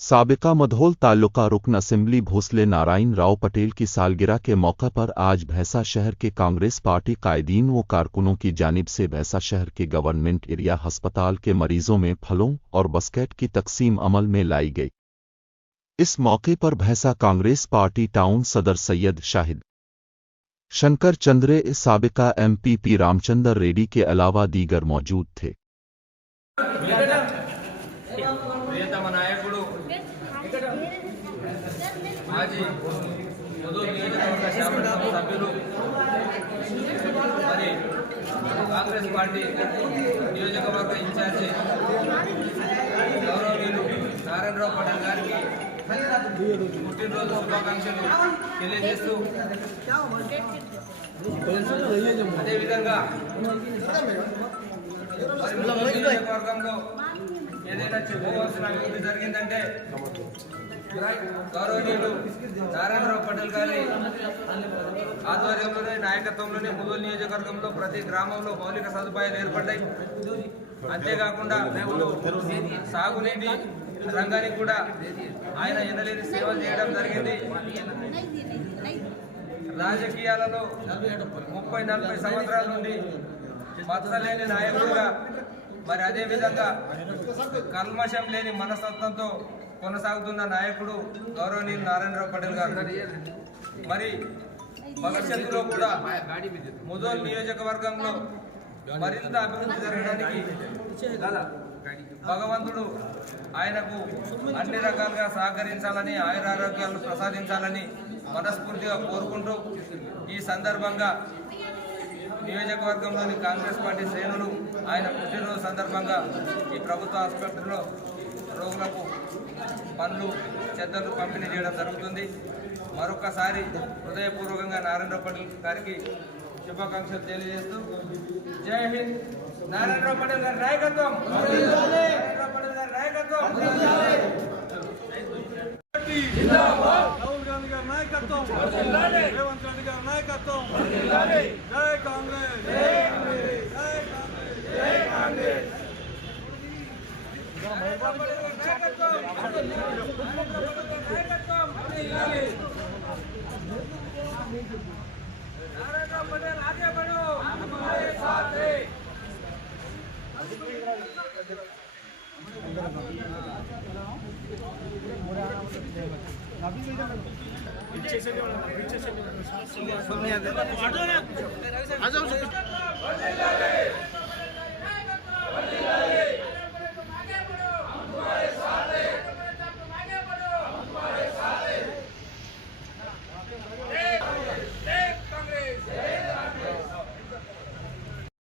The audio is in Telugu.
साबिका मधोल तालुका रुकन असेंबली भोसले नारायण राव पटेल की सालगिरह के मौका पर आज भैंसा शहर के कांग्रेस पार्टी कायदीन व कारकुनों की जानिब से भैंसा शहर के गवर्नमेंट एरिया अस्पताल के मरीजों में फलों और बस्केट की तकसीम अमल में लाई गई। इस मौके पर भैंसा कांग्रेस पार्टी टाउन सदर सैयद शाहिद शंकर चंद्रे साबिका एमपी रामचंद्र रेड्डी के अलावा दीगर मौजूद थे। మాజీ ముదూరు నియోజకవర్గ శాసనసభ సభ్యులు మరి కాంగ్రెస్ పార్టీ నియోజకవర్గ ఇన్ఛార్జి గౌరవనీయులు నారాయణరావు పటేల్ గారికి పుట్టినరోజు శుభాకాంక్షలు తెలియజేస్తూ అదేవిధంగా నియోజకవర్గంలో ఏదైనా చెప్పుకోవాల్సిన అభివృద్ధి జరిగిందంటే గౌరవనీయులు నారాయణరావు పటేల్ గారి ఆధ్వర్యంలోనే నాయకత్వంలోనే ముదూరు నియోజకవర్గంలో ప్రతి గ్రామంలో మౌలిక సదుపాయాలు ఏర్పడ్డాయి। అంతేకాకుండా సాగునీటి రంగానికి కూడా ఆయన ఎనలేని సేవలు చేయడం జరిగింది। రాజకీయాలలో 30-40 సంవత్సరాల నుండి మచ్చలేని నాయకుడిగా మరి అదేవిధంగా కల్మషం లేని మనస్తత్వంతో కొనసాగుతున్న నాయకుడు గౌరవనీయులు నారాయణరావు పటేల్ గారు। మరి భవిష్యత్తులో కూడా ముదోల్ నియోజకవర్గంలో మరింత అభివృద్ధి జరగడానికి భగవంతుడు ఆయనకు అన్ని రకాలుగా సహకరించాలని ఆయురారోగ్యాలను ప్రసాదించాలని మనస్ఫూర్తిగా కోరుకుంటూ ఈ సందర్భంగా నియోజకవర్గంలోని కాంగ్రెస్ పార్టీ శ్రేణులు ఆయన పుట్టినరోజు సందర్భంగా ఈ ప్రభుత్వ ఆసుపత్రిలో రోగులకు పండ్లు చెద్దలు పంపిణీ చేయడం జరుగుతుంది। మరొకసారి హృదయపూర్వకంగా నారాయణరావు పటేల్ గారికి శుభాకాంక్షలు తెలియజేస్తూ జై హింద్। నారాయణరావు పటేల్ గారి నాయకత్వం, నారాయణరావు పటేల్ గారి నాయకత్వం, రాహుల్ గాంధీ గారి నాయకత్వం, రేవంత్ రెడ్డి గారి నాయకత్వం, జై కాంగ్రెస్, జై కాంగ్రెస్, జై కాంగ్రెస్। नारायणराव पटेल आगे बढ़ो, हमारे साथ है। पीछे से